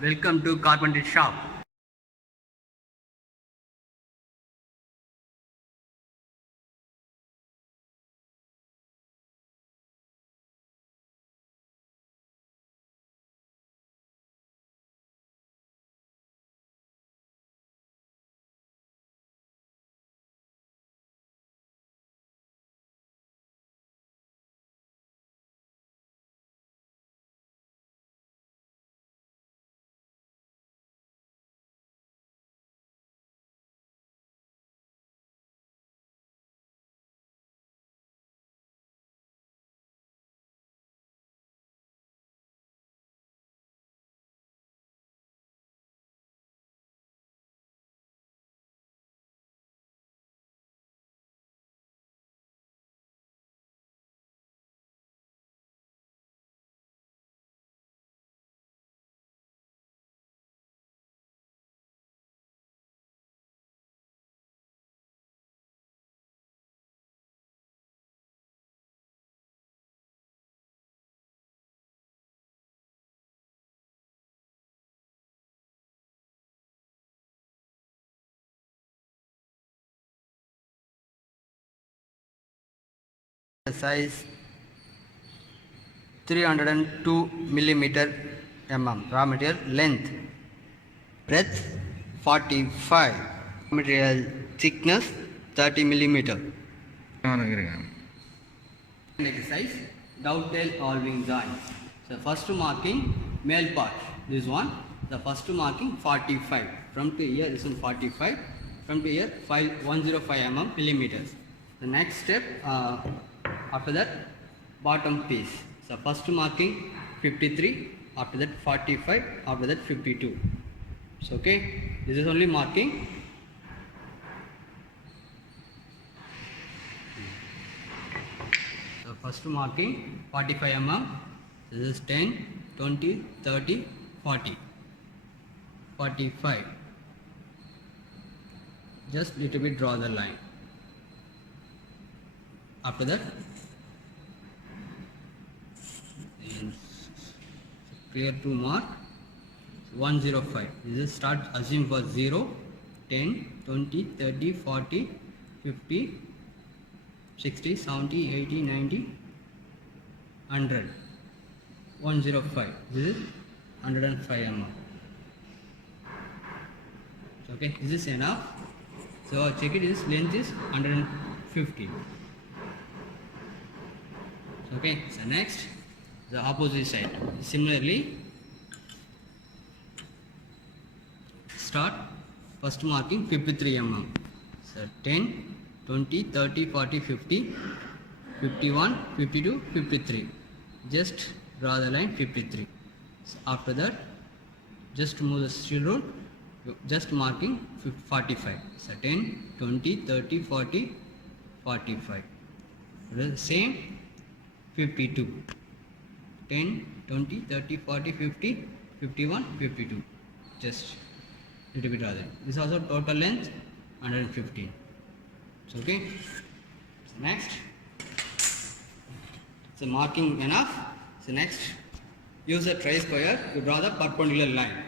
Welcome to Carpentry Shop. The size 302 millimeter raw material length, breadth 45, material thickness 30 millimeter. Exercise dovetail halving joint. So first marking male part, this one, the first marking 45, from to here this is 45, from to here 105 millimeters. The next step, after that bottom piece. So first marking 53, after that 45, after that 52. So okay, this is only marking. So first marking 45 this is 10, 20, 30, 40, 45. Just little bit draw the line. After that, clear to mark 105. This is start assume for 0, 10, 20, 30, 40, 50, 60, 70, 80, 90, 100, 105. This is 105 So, okay, this is enough. So check it, this length is 150. Okay, so next the opposite side. Similarly, start first marking 53 So 10, 20, 30, 40, 50, 51, 52, 53. Just draw the line 53. So after that, just move the steel rule, just marking 45. So 10, 20, 30, 40, 45. The same 52. 10, 20, 30, 40, 50, 51, 52. Just little bit rather. This is also total length 115. So okay. So next. So marking enough. So next, use a tri-square to draw the perpendicular line.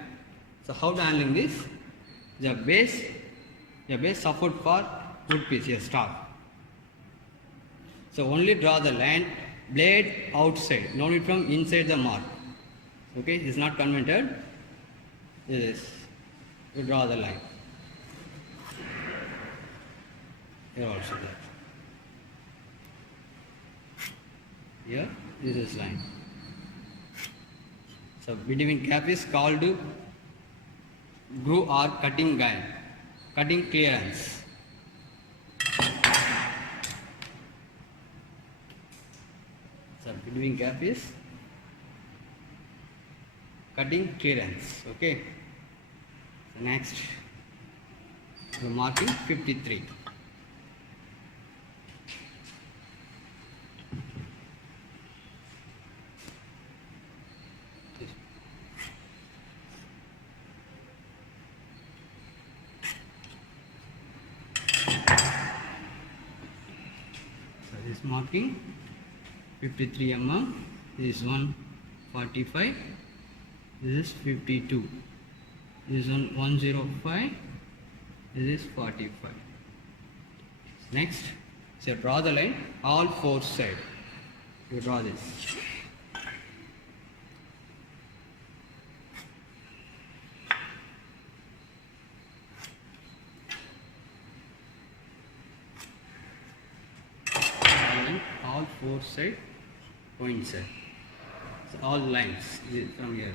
So how to handling this? The base support for wood piece, here stop. So only draw the line blade outside, no need from inside the mark. Okay, this is not convented. This is to draw the line. Here also that. Here this is line. So between gap is called groove or cutting guide, cutting clearance. So between gap is cutting clearance. Okay. So next, we are marking 53. So this marking 53 this is 145, This is 52. This is on 105. This is 45. Next, so draw the line all four sides. You draw this. Line all four sides coincide. So all lines from here.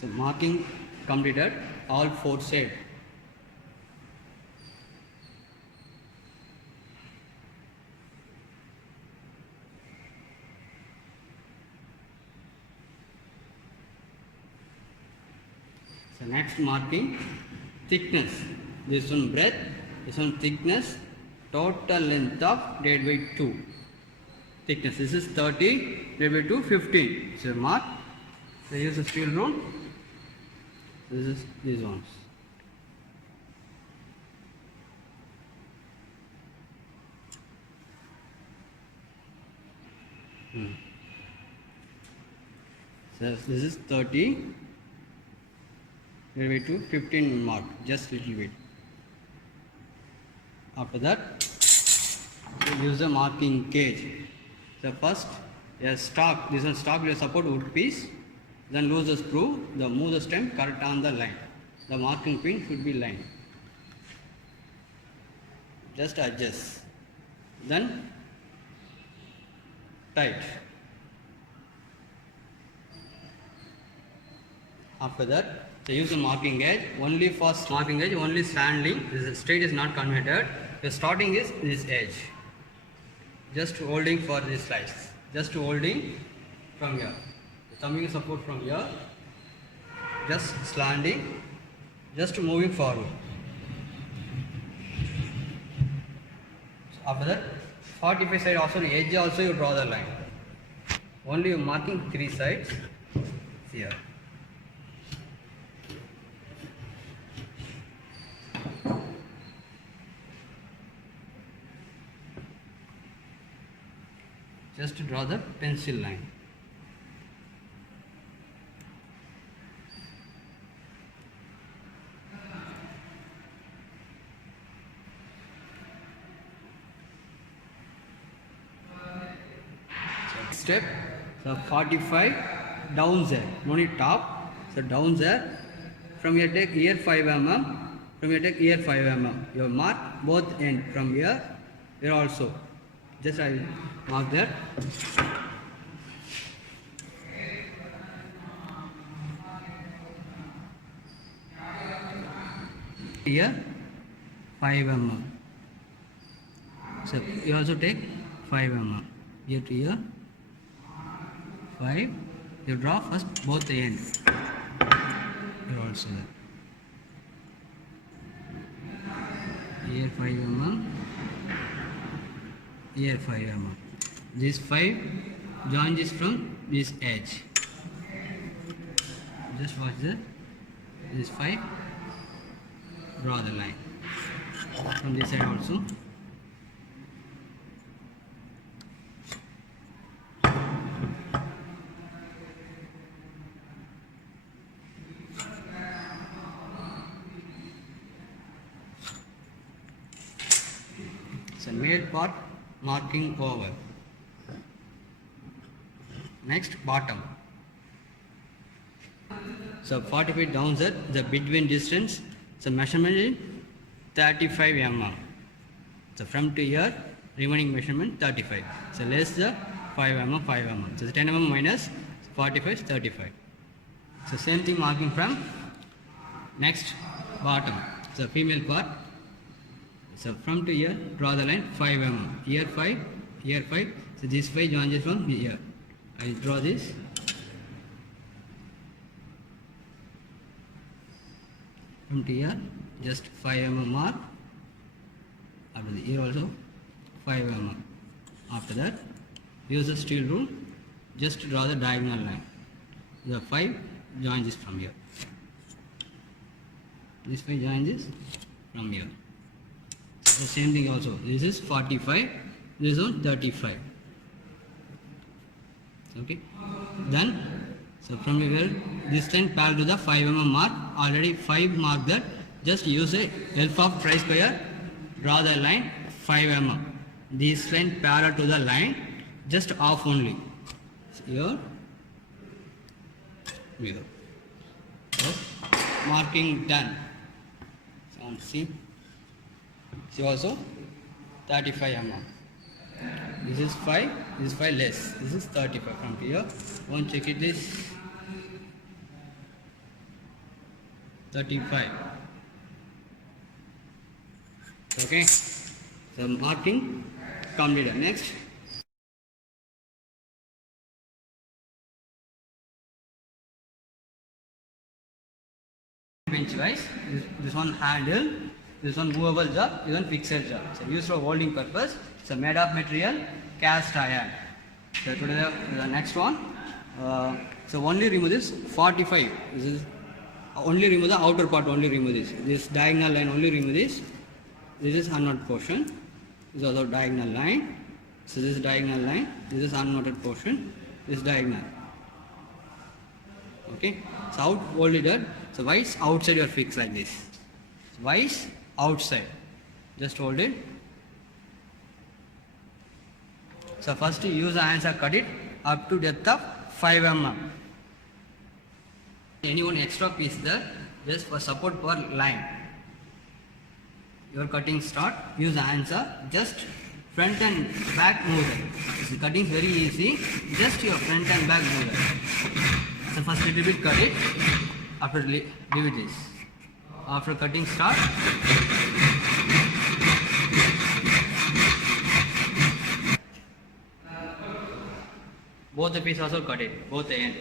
So marking completed all four sides. So next marking thickness. This one breadth, this one thickness, total length of divided by 2. Thickness, this is 30 divided by 2, 15. So mark. So use the steel rule. This is these ones. So this is 30 divided by 2, 15 mark, just little bit. After that, we use the marking gauge. So first, a stock. This one stock will support wood piece. Then loose the screw, move the stem correct on the line. The marking pin should be lined. Just adjust. Then tight. After that, so use the marking gauge. Only for marking gauge, only standing. This straight is not converted. The starting is this edge. Just holding for this slice. Just holding from here. Coming support from here, just slanting, just moving forward. So after that, 45 side also, the edge also you draw the line. Only you marking 3 sides here. Just to draw the pencil line. Step, so 45 down there, no need top, so down there. From here take here 5 mm, from here take here 5 mm. You mark both end from here also. Just I mark there. Here 5 mm. So you also take 5 mm. Here to here. 5, you draw first both the ends. Here also there. Here 5 mm, here 5 mm. This 5 join this from this edge. Just watch there. This 5, draw the line. From this side also. So male part marking over. Next bottom. So 40 feet down there, the between distance, so measurement is 35 mm. So from to here, remaining measurement 35. So less the 5 mm, 5 mm. So 10 mm minus 45 is 35. So same thing marking from next bottom. So female part. So from to here, draw the line 5 mm. Here 5, here 5. So this 5 joins from here. I draw this. From to here, just 5 mm mark. After the here also 5 mm. After that, use the steel rule just to draw the diagonal line. The 5 joins this from here. This 5 join this from here. The same thing also. This is 45. This one 35. Okay. Then, so from here, this line parallel to the 5 mm mark. Already 5 mark that. Just use a help of tri-square. Draw the line 5 mm. This line parallel to the line. Just off only. So here. Here. So, marking done. So see. See also 35 mm. This is 5, this is 5 less. This is 35 from here. One check it this 35. Okay. So marking completed. Next. Pinch wise. This one handle. This one movable job, this one fixed job. So used for holding purpose. So made of material cast iron. So today the next one. So only remove this 45. This is only remove the outer part. Only remove this. This diagonal line. Only remove this. This is unknoted portion. This is also diagonal line. So this is diagonal line. This is unknoted portion. This is diagonal. Okay. So out hold it up. So vice outside your fix like this. Vice outside, just hold it. So first use the hands and cut it up to depth of 5 mm. Any one extra piece there, just for support per line. Your cutting start, use the answer, just front and back move. The cutting is very easy, just your front and back move. So first little bit cut it, after leave it this. After cutting start, both the piece also cut it, both the end.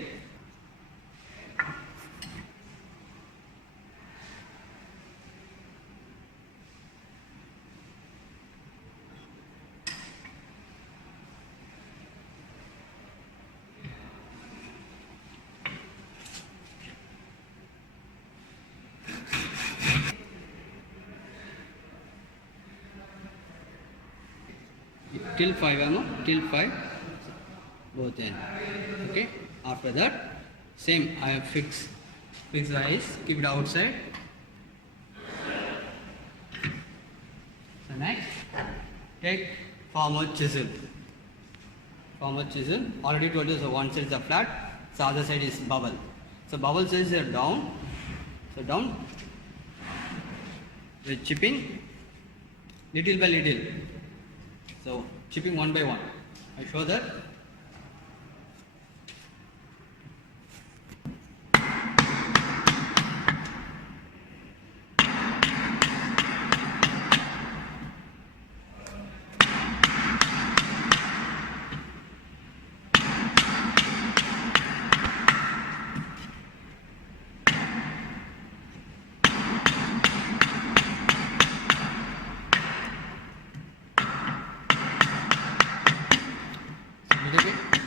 Till 5 mm, till 5, both end. Okay. After that, same I have fix the eyes, keep it outside. So next, take former chisel. Former chisel. Already told you, so one side is a flat, so other side is bubble. So bubble sides are down. So down. With chipping, little by little. So chipping one by one. I show that.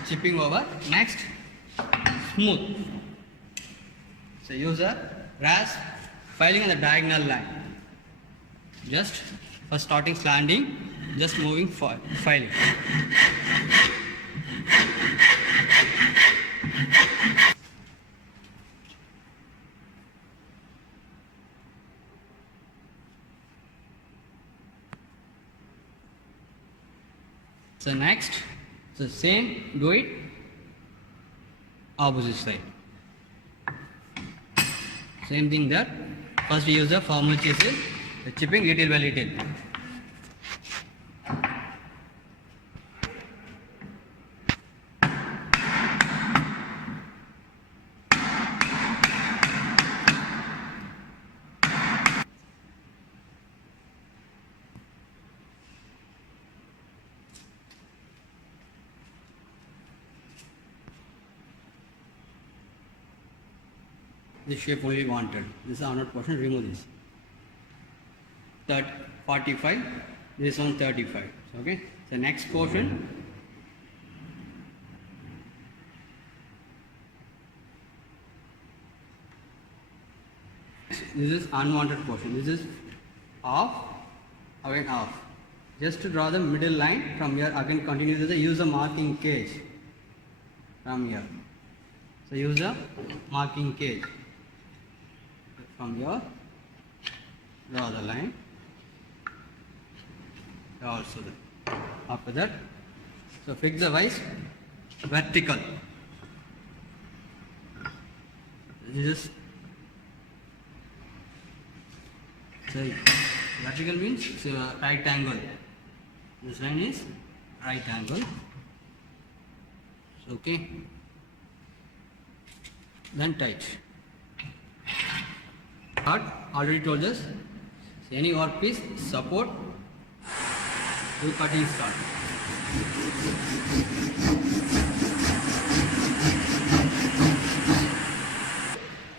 Chipping over. Next, smooth. So use a rasp, filing on the diagonal line. Just for starting slanting, just moving filing. So next, so same, do it opposite side. Same thing there. First we use the formal chisel, the chipping little by little. This shape only wanted. This is unknown portion, remove this. That 45, this one 35. Okay. The next portion, this is unwanted portion. This is off, again off. Just to draw the middle line from here, again continue to the use the marking cage from here. So use the marking cage from here. Draw the line. Also the, after that, so fix the vise vertical. This is, so vertical means it's a right angle. This line is right angle. So, okay. Then tight. But already told us, any workpiece support to cutting start.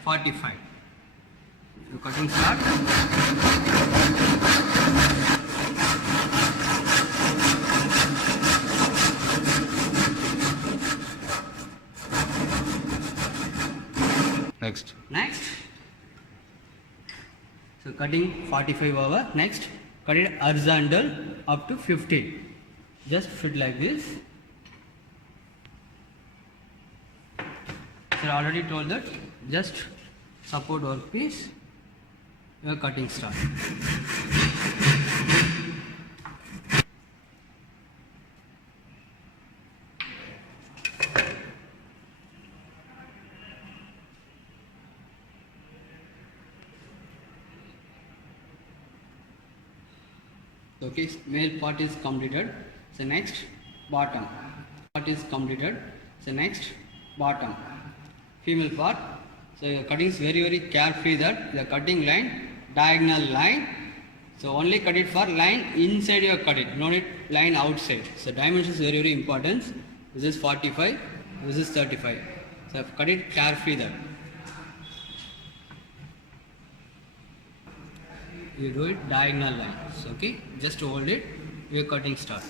"45. So cutting start. Next. Next. So cutting 45 over. Next, cut it horizontal up to 15. Just fit like this. So I already told that just support workpiece, your cutting start. Okay, male part is completed. So next, bottom part is completed. So next, bottom. Female part. So your cutting is very carefully that the cutting line, diagonal line. So only cut it for line inside your cutting, not it line outside. So dimension is very important. This is 45. This is 35. So cut it carefully that. You do it diagonal lines. Okay, just hold it. Your cutting start.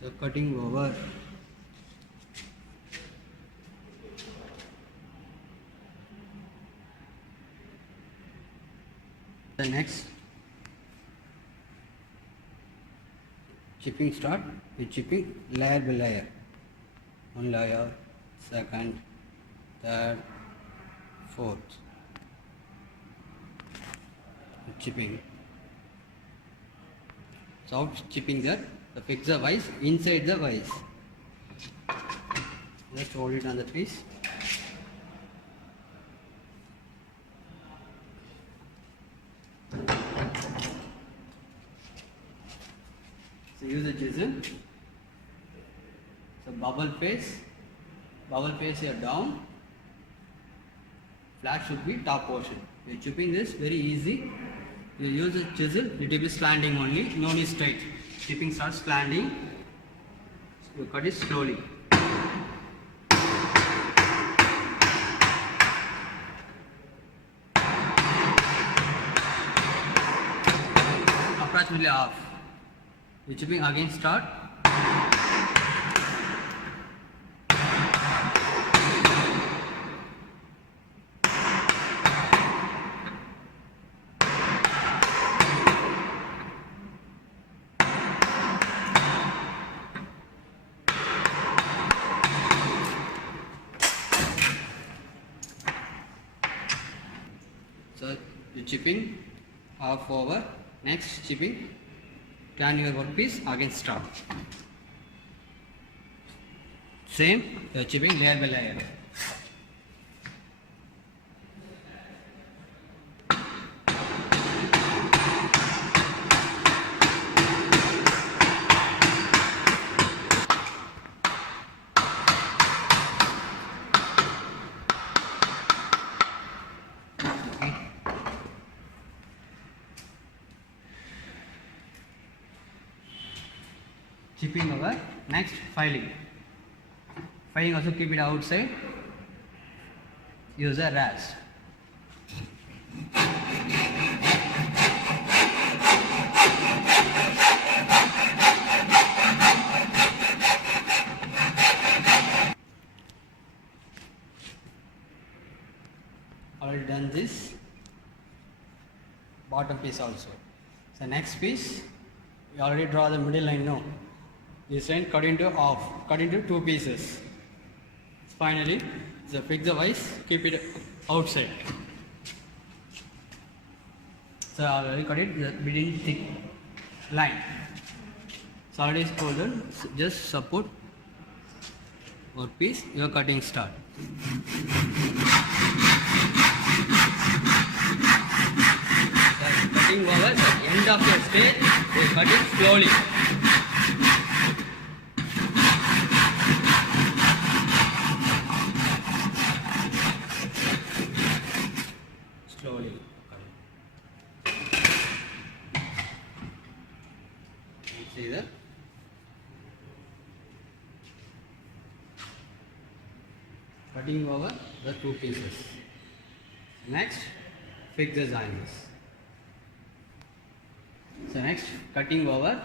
So cutting over. The next chipping start with chipping layer by layer. One layer, second, third, fourth. Chipping. So out chipping that, the fix the vise inside the vise. Just hold it on the piece. So use the chisel. So bubble face here down. Flat should be top portion. You're chipping this very easy. You use the chisel, it will be slanting only, no need straight. Chipping starts slanting. So you cut it slowly. Approximately half. You chipping again start. So you chipping half over. Next chipping, turn your workpiece again start. Same, you are chipping layer by layer. keeping our next filing. Filing also keep it outside. Use a RAS. Already done this bottom piece also. So next piece, we already draw the middle line now. This line cut into half, cut into two pieces. Finally, so fix the vise, keep it outside. So I already cut it between thick line. So already folded, just support or piece, your cutting start. Cutting over the end of your stage, we cut it slowly. Slowly. See that? Cutting over the two pieces. Next, fix the joints. So next, cutting over.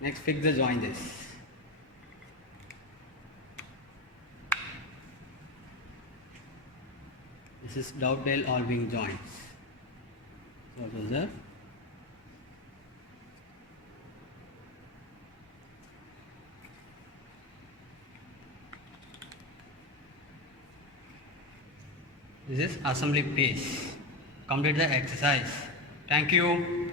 Next, fix the joints. This is dovetail or wing joints. So what was that? This is assembly piece. Complete the exercise. Thank you.